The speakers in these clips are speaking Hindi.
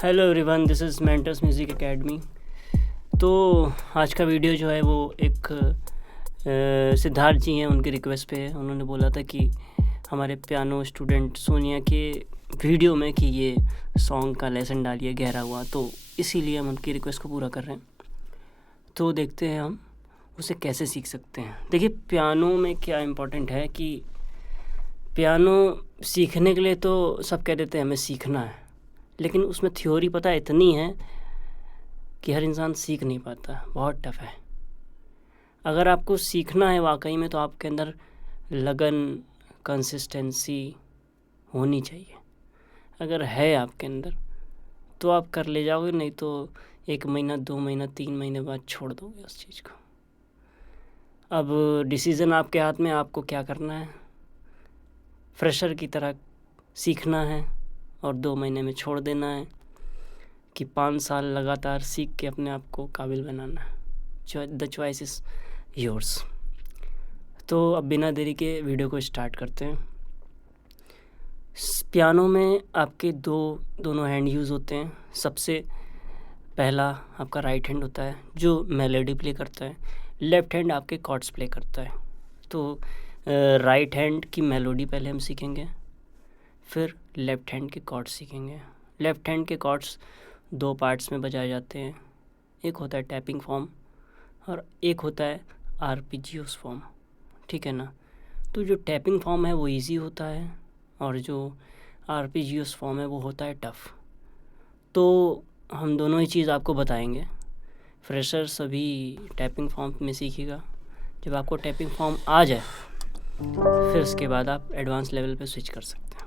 Hello everyone, this is mentors music academy. तो आज का वीडियो जो है वो एक सिद्धार्थ जी हैं, उनकी रिक्वेस्ट पे है। उन्होंने बोला था कि हमारे पियानो स्टूडेंट सोनिया के वीडियो में कि ये सॉन्ग का लेसन डालिए गहरा हुआ, तो इसीलिए हम उनकी रिक्वेस्ट को पूरा कर रहे हैं। तो देखते हैं हम उसे कैसे सीख सकते हैं। देखिए, पियानो में क्या इम्पोर्टेंट है कि पियानो सीखने के लिए तो सब कह देते हैं हमें सीखना है, लेकिन उसमें थ्योरी पता है इतनी है कि हर इंसान सीख नहीं पाता, बहुत टफ है। अगर आपको सीखना है वाकई में तो आपके अंदर लगन, कंसिस्टेंसी होनी चाहिए। अगर है आपके अंदर तो आप कर ले जाओगे, नहीं तो 1 महीना, 2 महीना, 3 महीने बाद छोड़ दोगे उस चीज़ को। अब डिसीज़न आपके हाथ में, आपको क्या करना है। फ्रेशर की तरह सीखना है और 2 महीने में छोड़ देना है कि 5 साल लगातार सीख के अपने आप को काबिल बनाना है। The choice is yours. तो अब बिना देरी के वीडियो को स्टार्ट करते हैं। पियानो में आपके दोनों हैंड यूज़ होते हैं। सबसे पहला आपका राइट हैंड होता है जो मेलोडी प्ले करता है, लेफ़्ट हैंड आपके कॉर्ड्स प्ले करता है। तो राइट हैंड की मेलोडी पहले हम सीखेंगे, फिर लेफ़्ट हैंड के कॉर्ड्स सीखेंगे। लेफ़्ट हैंड के कॉर्ड्स 2 पार्ट्स में बजाए जाते हैं। एक होता है टैपिंग फॉर्म और एक होता है आर्पेजियोस फॉर्म, ठीक है ना। तो जो टैपिंग फॉर्म है वो इजी होता है और जो आर्पेजियोस फॉर्म है वो होता है टफ़। तो हम दोनों ही चीज़ आपको बताएंगे। फ्रेशर सभी टैपिंग फॉर्म में सीखेगा। जब आपको टैपिंग फॉर्म आ जाए फिर उसके बाद आप एडवांस लेवल पे स्विच कर सकते हैं।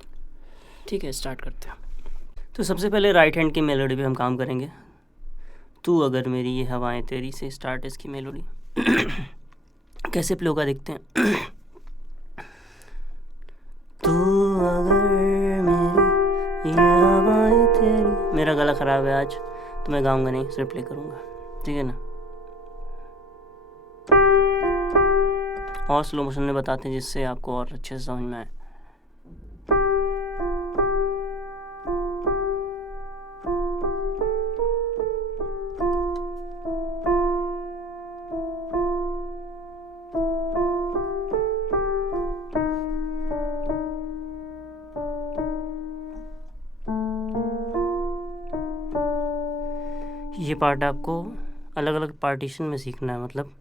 ठीक है, स्टार्ट करते हैं। तो सबसे पहले राइट हैंड की मेलोडी पे हम काम करेंगे। तू अगर मेरी ये हवाएं तेरी से स्टार्ट इसकी मेलोडी। कैसे प्ले होगा देखते हैं। तू अगर मेरी ये हवाएं तेरी। मेरा गला ख़राब है आज तो मैं गाऊंगा नहीं, सिर्फ प्ले करूंगा, ठीक है ना। और स्लो मोशन में बताते हैं जिससे आपको और अच्छे से समझ में आए। ये पार्ट आपको अलग अलग पार्टीशन में सीखना है। मतलब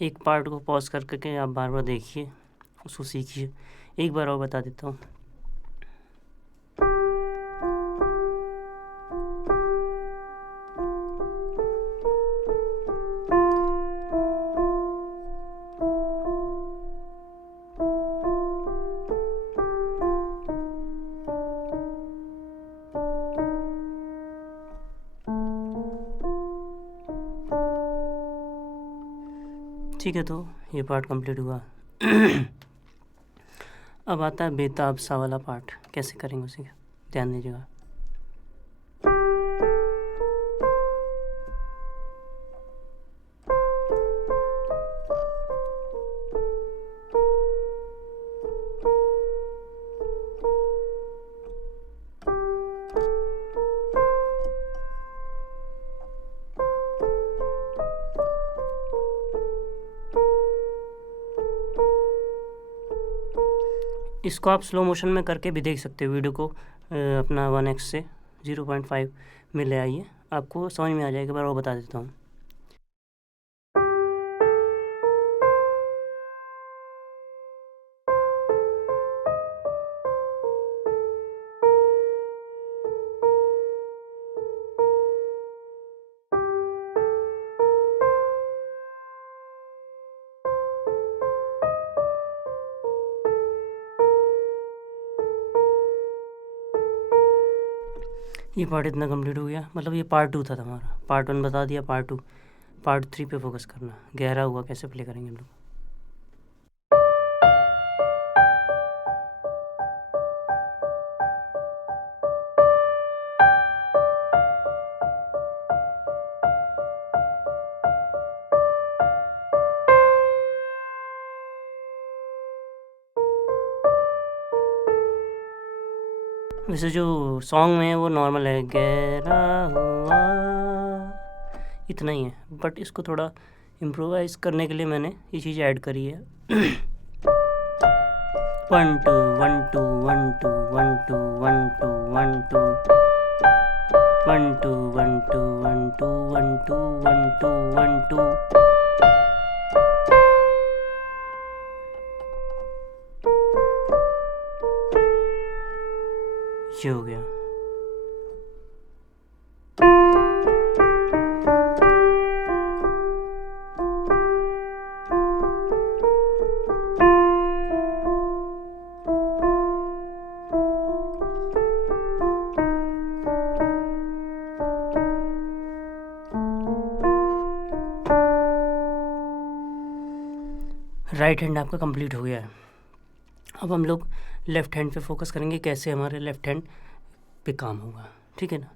एक पार्ट को पॉज कर करके आप बार बार देखिए, उसको सीखिए। एक बार और बता देता हूँ। ठीक है, तो ये पार्ट कंप्लीट हुआ। अब आता है बेताब सा वाला पार्ट। कैसे करेंगे उसे, ध्यान दीजिएगा। इसको आप स्लो मोशन में करके भी देख सकते हो। वीडियो को अपना 1x से 0.5 में ले आइए, आपको समझ में आ जाएगा। बार वो बता देता हूँ। ये पार्ट इतना कंप्लीट हो गया। मतलब ये पार्ट 2 था हमारा। पार्ट 1 बता दिया, पार्ट 2। पार्ट 3 पे फोकस करना। गहरा हुआ कैसे प्ले करेंगे हम लोग। वैसे जो सॉन्ग में है वो नॉर्मल है, गहरा हुआ, इतना ही है, बट इसको थोड़ा इम्प्रोवाइज़ करने के लिए मैंने ये चीज़ ऐड करी है। 1 2 1 2 1 2 1 2 1 2 1 2 1 2 1 2 1 2 1 2 1 2 1 2। ये हो गया। राइट हैंड आपका कंप्लीट हो गया है। अब हम लोग लेफ़्ट हैंड पे फोकस करेंगे, कैसे हमारे लेफ़्ट हैंड पे काम होगा, ठीक है ना।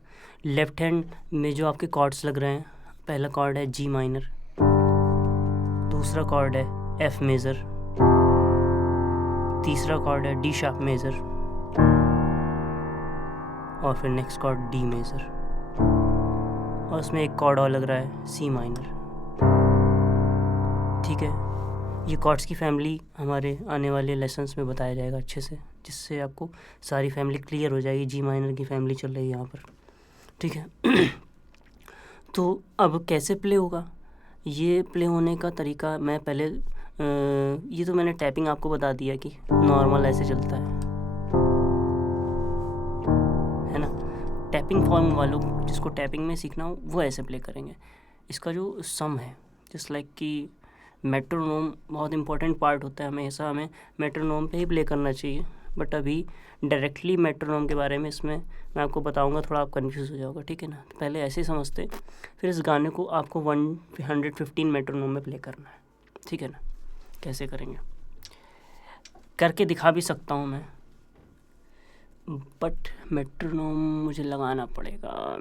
लेफ़्ट हैंड में जो आपके कॉर्ड्स लग रहे हैं, पहला कॉर्ड है जी माइनर, दूसरा कॉर्ड है एफ मेजर, तीसरा कॉर्ड है डी शार्प मेजर, और फिर नेक्स्ट कॉर्ड डी मेजर, और उसमें एक कॉर्ड और लग रहा है सी माइनर, ठीक है। ये कॉर्ड्स की फैमिली हमारे आने वाले लेसन्स में बताया जाएगा अच्छे से, जिससे आपको सारी फैमिली क्लियर हो जाएगी। जी माइनर की फैमिली चल रही है यहाँ पर, ठीक है। तो अब कैसे प्ले होगा, ये प्ले होने का तरीका मैं पहले ये तो मैंने टैपिंग आपको बता दिया कि नॉर्मल ऐसे चलता है ना। टैपिंग फॉर्म वालों जिसको टैपिंग में सीखना हो वो ऐसे प्ले करेंगे। इसका जो सम है, जस्ट लाइक कि मेट्रोनोम बहुत इंपॉर्टेंट पार्ट होता है, हमेशा हमें मेट्रोनोम पे ही प्ले करना चाहिए, बट अभी डायरेक्टली मेट्रोनोम के बारे में इसमें मैं आपको बताऊंगा, थोड़ा आप कंफ्यूज हो जाओगे, ठीक है ना। तो पहले ऐसे ही समझते, फिर इस गाने को आपको 115 मेट्रोनोम में प्ले करना है, ठीक है ना। कैसे करेंगे करके दिखा भी सकता हूँ मैं, बट मेट्रोनोम मुझे लगाना पड़ेगा।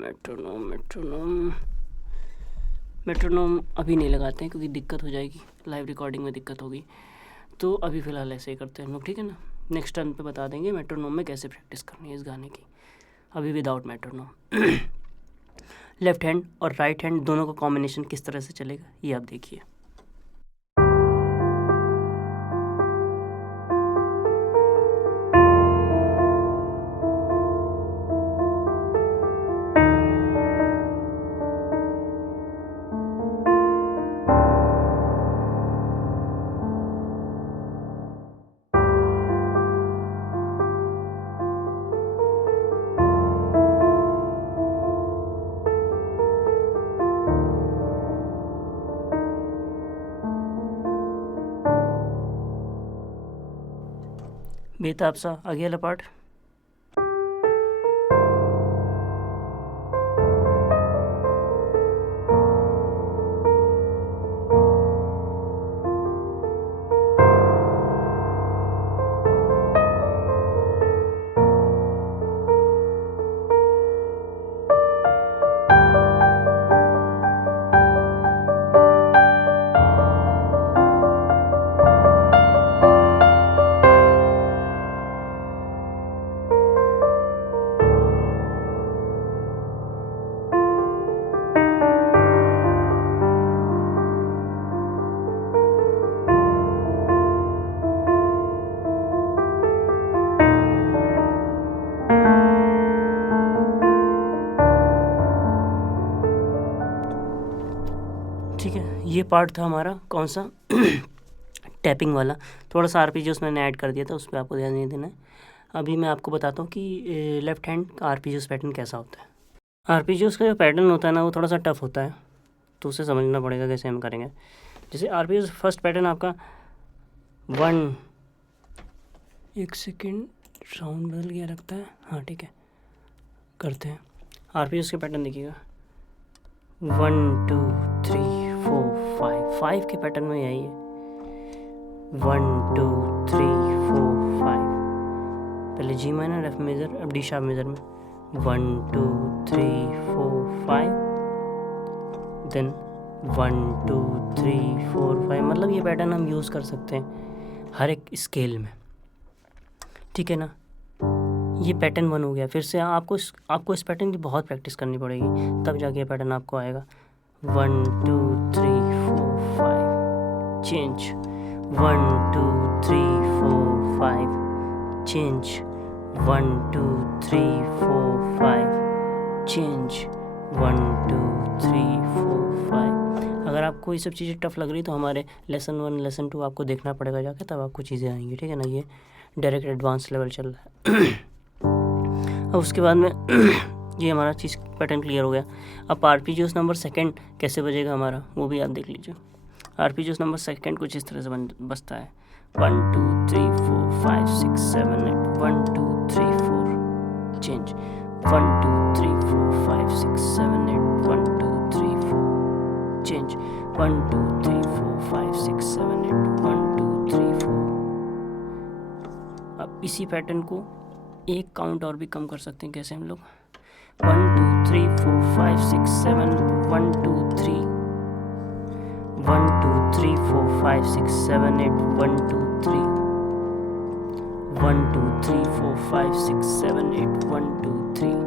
मेट्रोनोम अभी नहीं लगाते हैं क्योंकि दिक्कत हो जाएगी, लाइव रिकॉर्डिंग में दिक्कत होगी। तो अभी फ़िलहाल ऐसे ही करते हैं हम लोग, ठीक है ना। नेक्स्ट टर्न पे बता देंगे मेट्रोनोम में कैसे प्रैक्टिस करनी है इस गाने की, अभी विदाउट मेट्रोनोम। लेफ़्ट हैंड और राइट हैंड दोनों का कॉम्बिनेशन किस तरह से चलेगा ये आप देखिए। बेताब सा आगे वाला पार्ट। ठीक है, ये पार्ट था हमारा कौन सा टैपिंग वाला। थोड़ा सा आरपीजी उसमें मैंने ऐड कर दिया था, उस पर आपको ध्यान नहीं देना है। अभी मैं आपको बताता हूँ कि लेफ़्ट हैंड का आरपीजीओस पैटर्न कैसा होता है। आरपीजीओस का जो पैटर्न होता है ना, वो थोड़ा सा टफ होता है, तो उसे समझना पड़ेगा कैसे हम करेंगे। जैसे आरपीजीओस फर्स्ट पैटर्न आपका 1, एक सेकेंड साउंड बदल गया लगता है, हाँ ठीक है करते हैं। आरपीजीओस के पैटर्न देखिएगा, 1 2 3 4 5, 5 के पैटर्न में यही है, 1 2 3 4 5। पहले जी माइनर एफ मेजर, अब डी शार्प मेजर में 1 2 3 4 5, देन 1 2 3 4 5। मतलब ये पैटर्न हम यूज़ कर सकते हैं हर एक स्केल में, ठीक है ना। ये पैटर्न 1 हो गया। फिर से आपको इस पैटर्न की बहुत प्रैक्टिस करनी पड़ेगी, तब जाके ये पैटर्न आपको आएगा। 1 2 3 4 5 चेंज, 1 2 3 4 5 चेंज, 1 2 3 4 5 चेंज, 1 2 3 4 5। अगर आपको ये सब चीज़ें टफ लग रही तो हमारे लेसन 1 लेसन 2 आपको देखना पड़ेगा जाके, तब आपको चीज़ें आएंगी, ठीक है ना। ये डायरेक्ट एडवांस लेवल चल रहा है। अब उसके बाद में ये हमारा चीज़ पैटर्न क्लियर हो गया। अब आरपीजीएस नंबर सेकंड कैसे बजेगा हमारा, वो भी आप देख लीजिए। आरपीजीएस नंबर सेकंड कुछ इस तरह से बजता है। 1 2 3 4 5 6 7 8 1 2 3 4 चेंज, 1 2 3 4 5 6 7 8 1 2 3 4 चेंज, 1 2 3 4 5 6 7 8 1 2 3 4। अब इसी पैटर्न को एक काउंट और भी कम कर सकते हैं। कैसे हम लोग 1 2 3 4 5 6 7 1 2 3 1 2 3 4 5 6 7 8 1 2 3 1 2 3 4 5 6 7 8 1 2 3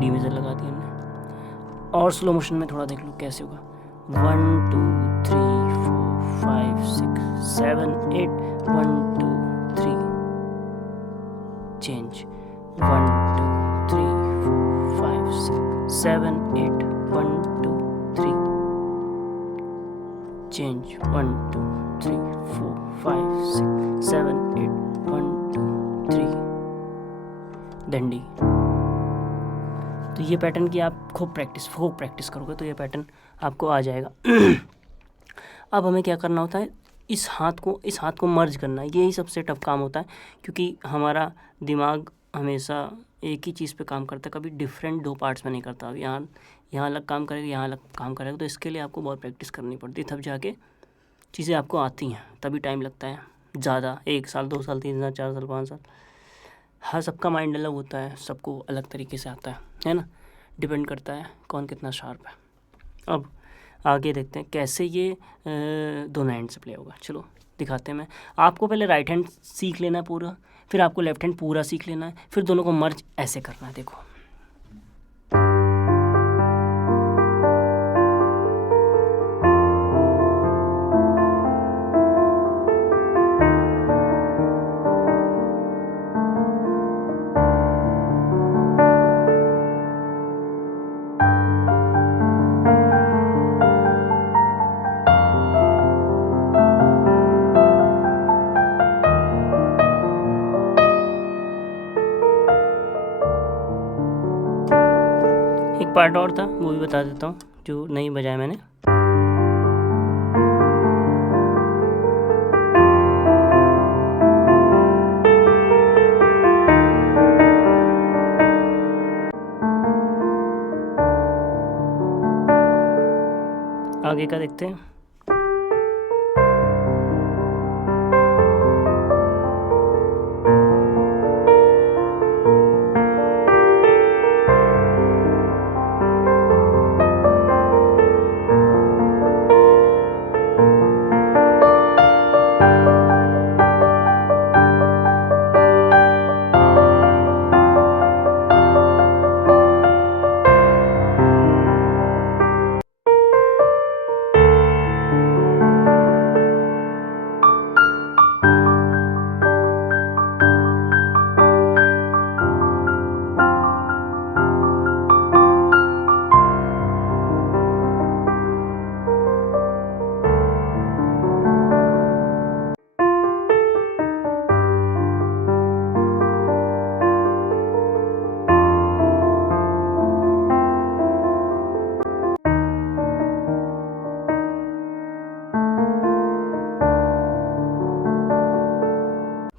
डी मेजर लगा दिया हमने। और स्लो मोशन में थोड़ा देख लो कैसे होगा। 1 2 3 4 5 6 7 8 1 2 3 चेंज, 1 2 3 4 5 6 7 8 1 2 3 चेंज, 1 2 3 4 5 6 7 8 1 2 3 डंडी। तो ये पैटर्न की आप खूब प्रैक्टिस करोगे तो ये पैटर्न आपको आ जाएगा। अब हमें क्या करना होता है, इस हाथ को मर्ज करना है। यही सबसे टफ काम होता है, क्योंकि हमारा दिमाग हमेशा एक ही चीज़ पे काम करता है, कभी डिफरेंट दो पार्ट्स में नहीं करता। अब यहाँ अलग काम करेगा, यहाँ अलग काम करेगा, तो इसके लिए आपको बहुत प्रैक्टिस करनी पड़ती है, तब जाके चीज़ें आपको आती हैं। तभी टाइम लगता है ज़्यादा, 1 साल 2 साल 3 साल 4 साल 5 साल। हर सबका माइंड अलग होता है, सबको अलग तरीके से आता है ना। डिपेंड करता है कौन कितना शार्प है। अब आगे देखते हैं कैसे ये दोनों हैंड से प्ले होगा। चलो दिखाते हैं। मैं आपको पहले राइट हैंड सीख लेना है पूरा, फिर आपको लेफ्ट हैंड पूरा सीख लेना है, फिर दोनों को मर्ज ऐसे करना है। देखो एक पार्ट और था, वो भी बता देता हूँ जो नहीं बजाया मैंने। आगे का देखते हैं।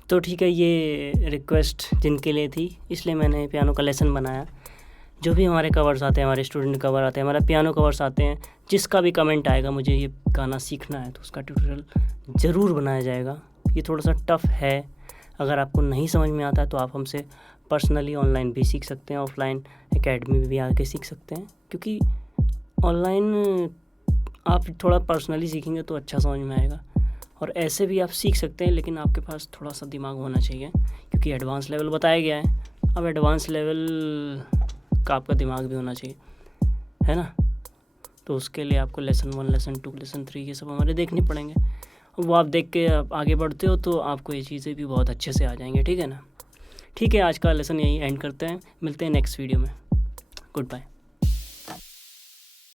तो ठीक है, ये रिक्वेस्ट जिनके लिए थी, इसलिए मैंने पियानो का लेसन बनाया। जो भी हमारे कवर्स आते हैं, हमारे स्टूडेंट कवर आते हैं, हमारा पियानो कवर्स आते हैं, जिसका भी कमेंट आएगा मुझे ये गाना सीखना है, तो उसका ट्यूटोरियल ज़रूर बनाया जाएगा। ये थोड़ा सा टफ है, अगर आपको नहीं समझ में आता है तो आप हमसे पर्सनली ऑनलाइन भी सीख सकते हैं, ऑफलाइन एकेडमी में भी आके सीख सकते हैं। क्योंकि ऑनलाइन आप थोड़ा पर्सनली सीखेंगे तो अच्छा समझ में आएगा, और ऐसे भी आप सीख सकते हैं, लेकिन आपके पास थोड़ा सा दिमाग होना चाहिए, क्योंकि एडवांस लेवल बताया गया है। अब एडवांस लेवल का आपका दिमाग भी होना चाहिए, है ना। तो उसके लिए आपको लेसन 1, लेसन 2, लेसन 3 ये सब हमारे देखने पड़ेंगे। वो आप देख के आप आगे बढ़ते हो तो आपको ये चीज़ें भी बहुत अच्छे से आ जाएंगे, ठीक है ना। ठीक है, आज का लेसन यहीं एंड करते हैं, मिलते हैं नेक्स्ट वीडियो में। Good bye.